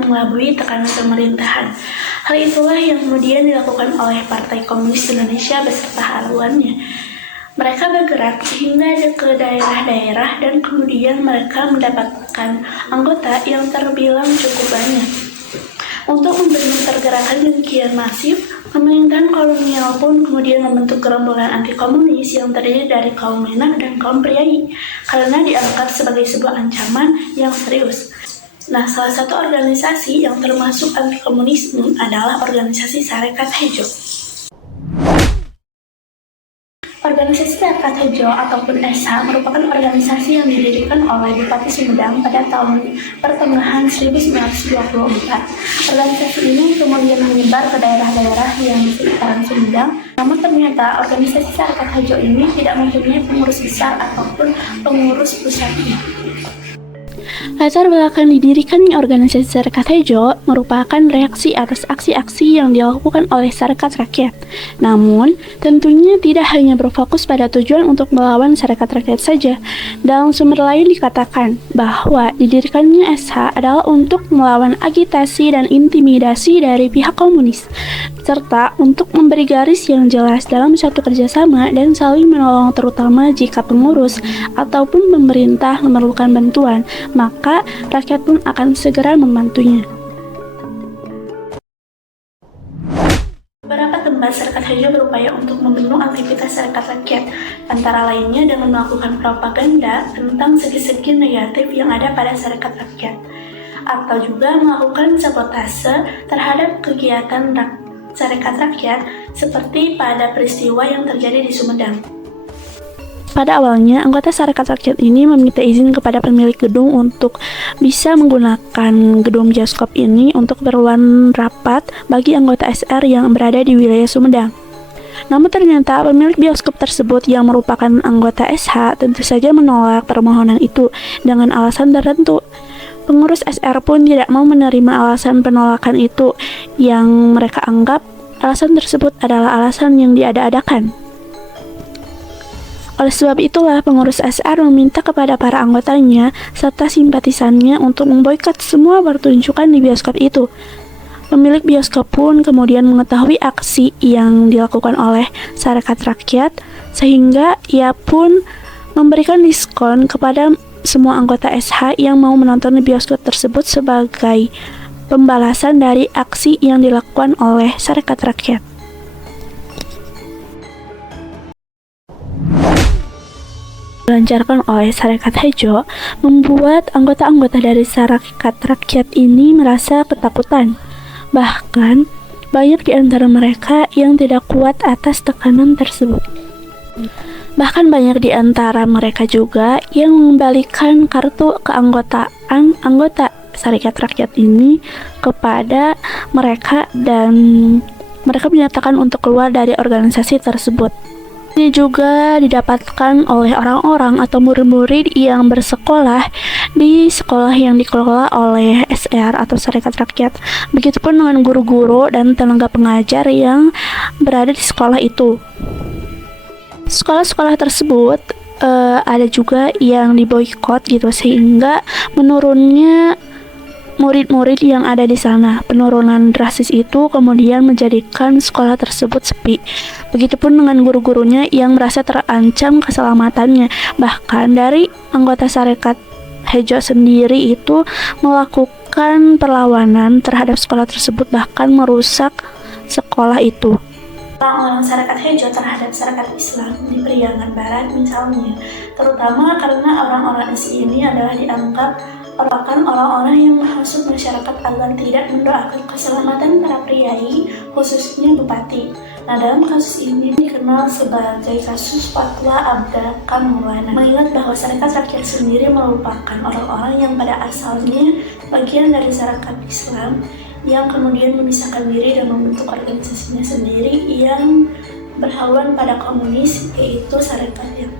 mengelabui tekanan pemerintahan. Hal itulah yang kemudian dilakukan oleh Partai Komunis Indonesia beserta haluannya. Mereka bergerak hingga ke daerah-daerah dan kemudian mereka mendapatkan anggota yang terbilang cukup banyak. Untuk membentuk pergerakan yang kian masif, pemerintahan kolonial pun kemudian membentuk gerombolan anti-komunis yang terdiri dari kaum Menak dan kaum Priai, karena dianggap sebagai sebuah ancaman yang serius. Nah, salah satu organisasi yang termasuk anti-komunisme adalah organisasi Sarekat Hejo. Organisasi Sarekat Hejo ataupun ESA merupakan organisasi yang didirikan oleh Bupati Sumedang pada tahun pertengahan 1924. Organisasi ini kemudian menyebar ke daerah-daerah yang di sekitaran Sumedang. Namun ternyata organisasi Sarekat Hejo ini tidak mempunyai pengurus besar ataupun pengurus pusatnya. Latar belakang didirikannya organisasi Sarekat Hejo merupakan reaksi atas aksi-aksi yang dilakukan oleh Sarekat Rakyat. Namun, tentunya tidak hanya berfokus pada tujuan untuk melawan Sarekat Rakyat saja. Dalam sumber lain dikatakan bahwa didirikannya SH adalah untuk melawan agitasi dan intimidasi dari pihak komunis, serta untuk memberi garis yang jelas dalam suatu kerjasama dan saling menolong, terutama jika pengurus ataupun pemerintah memerlukan bantuan, maka rakyat pun akan segera membantunya. Beberapa tempat Sarekat Hejo berupaya untuk membunuh aktivitas Sarekat Rakyat, antara lainnya dengan melakukan propaganda tentang segi-segi negatif yang ada pada Sarekat Rakyat, atau juga melakukan sabotase terhadap kegiatan Sarekat Rakyat seperti pada peristiwa yang terjadi di Sumedang. Pada awalnya, anggota Sarekat Rakyat ini meminta izin kepada pemilik gedung untuk bisa menggunakan gedung bioskop ini untuk keperluan rapat bagi anggota SR yang berada di wilayah Sumedang. Namun ternyata pemilik bioskop tersebut yang merupakan anggota SH tentu saja menolak permohonan itu dengan alasan tertentu. Pengurus SR pun tidak mau menerima alasan penolakan itu, yang mereka anggap alasan tersebut adalah alasan yang diada-adakan. Oleh sebab itulah, pengurus SR meminta kepada para anggotanya serta simpatisannya untuk memboikot semua pertunjukan di bioskop itu. Pemilik bioskop pun kemudian mengetahui aksi yang dilakukan oleh Sarekat Rakyat, sehingga ia pun memberikan diskon kepada semua anggota SH yang mau menonton di bioskop tersebut sebagai pembalasan dari aksi yang dilakukan oleh Sarekat Rakyat. Dilancarkan oleh Sarekat Hejo membuat anggota-anggota dari Sarekat Rakyat ini merasa ketakutan. Bahkan, banyak di antara mereka yang tidak kuat atas tekanan tersebut. Bahkan banyak di antara mereka juga yang mengembalikan kartu keanggotaan anggota Sarekat Rakyat ini kepada mereka dan mereka menyatakan untuk keluar dari organisasi tersebut. Ini juga didapatkan oleh orang-orang atau murid-murid yang bersekolah di sekolah yang dikelola oleh SR atau Sarekat Rakyat. Begitupun dengan guru-guru dan tenaga pengajar yang berada di sekolah itu. Sekolah-sekolah tersebut ada juga yang diboikot gitu, sehingga menurunnya murid-murid yang ada di sana. Penurunan drastis itu kemudian menjadikan sekolah tersebut sepi. Begitupun dengan guru-gurunya yang merasa terancam keselamatannya. Bahkan dari anggota Sarekat Hejo sendiri itu melakukan perlawanan terhadap sekolah tersebut, bahkan merusak sekolah itu. Orang-orang Sarekat Hejo terhadap Sarekat Islam di Priangan Barat misalnya, terutama karena orang-orang ini adalah dianggap merupakan orang-orang yang menghasut masyarakat agar tidak mendoakan keselamatan para priai, khususnya bupati. Nah, dalam kasus ini dikenal sebagai kasus fatwa Abda Kamulana, mengingat bahwa Sarekat Rakyat sendiri merupakan orang-orang yang pada asalnya bagian dari Sarekat Islam yang kemudian memisahkan diri dan membentuk organisasinya sendiri yang berhaluan pada komunis, yaitu Sarekat yang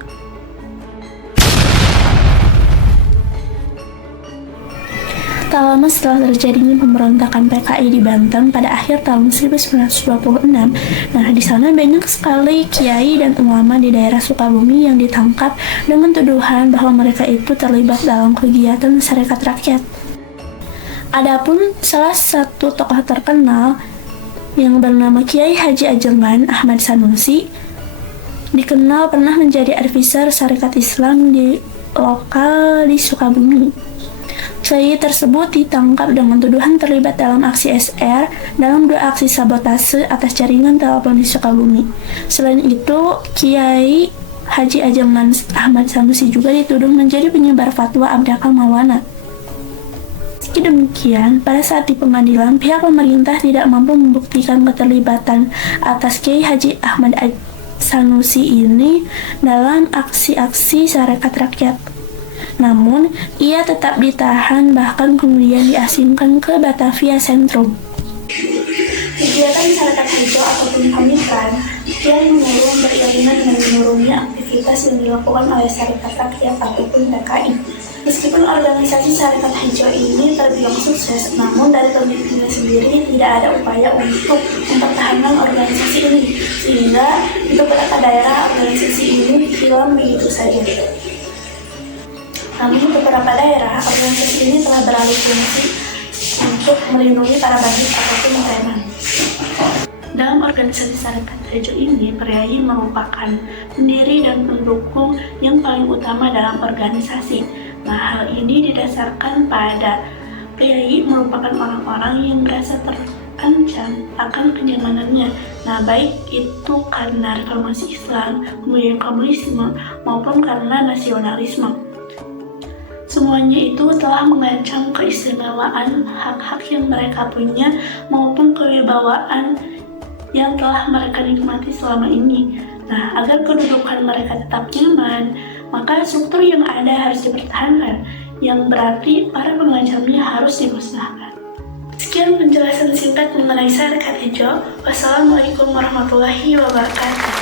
tak lama setelah terjadinya pemberontakan PKI di Banten pada akhir tahun 1926, nah di sana banyak sekali kiai dan ulama di daerah Sukabumi yang ditangkap dengan tuduhan bahwa mereka itu terlibat dalam kegiatan Sarekat Rakyat. Adapun salah satu tokoh terkenal yang bernama Kiai Haji Ajengan Ahmad Sanusi dikenal pernah menjadi advisor Syarikat Islam di lokal di Sukabumi. Kiai tersebut ditangkap dengan tuduhan terlibat dalam aksi SR dalam 2 aksi sabotase atas jaringan telepon di Sukabumi. Selain itu, Kiai Haji Ajengan Ahmad Sanusi juga dituduh menjadi penyebar fatwa Abdakal Maulana. Meski demikian, pada saat di pengadilan, pihak pemerintah tidak mampu membuktikan keterlibatan atas Kiai Haji Ahmad Sanusi ini dalam aksi-aksi Sarekat Rakyat. Namun, ia tetap ditahan bahkan kemudian diasingkan ke Batavia Sentrum. Kegiatan Sarekat Hijau ataupun Pemikiran kian menurun beriringan dengan menurunnya aktivitas yang dilakukan oleh Sarekat Rakyat ataupun PKI. Meskipun organisasi Sarekat Hijau ini terbilang sukses, namun dari pemimpinnya sendiri tidak ada upaya untuk mempertahankan organisasi ini, sehingga di beberapa daerah organisasi ini hilang begitu saja. Namun di beberapa daerah, organisasi ini telah beralih fungsi untuk melindungi para bandit ataupun preman. Dalam organisasi Sarekat Hijau ini, priai merupakan pendiri dan pendukung yang paling utama dalam organisasi. Nah, hal ini didasarkan pada priai merupakan orang-orang yang merasa terancam akan kenyamanannya. Nah, baik itu karena reformasi Islam, kemudian komunisme, maupun karena nasionalisme. Semuanya itu telah mengancam keistimewaan hak-hak yang mereka punya maupun kewibawaan yang telah mereka nikmati selama ini. Nah, agar kedudukan mereka tetap nyaman, maka struktur yang ada harus dipertahankan, yang berarti para pengancamnya harus dimusnahkan. Sekian penjelasan singkat mengenai Sarekat Hijau. Wassalamualaikum warahmatullahi wabarakatuh.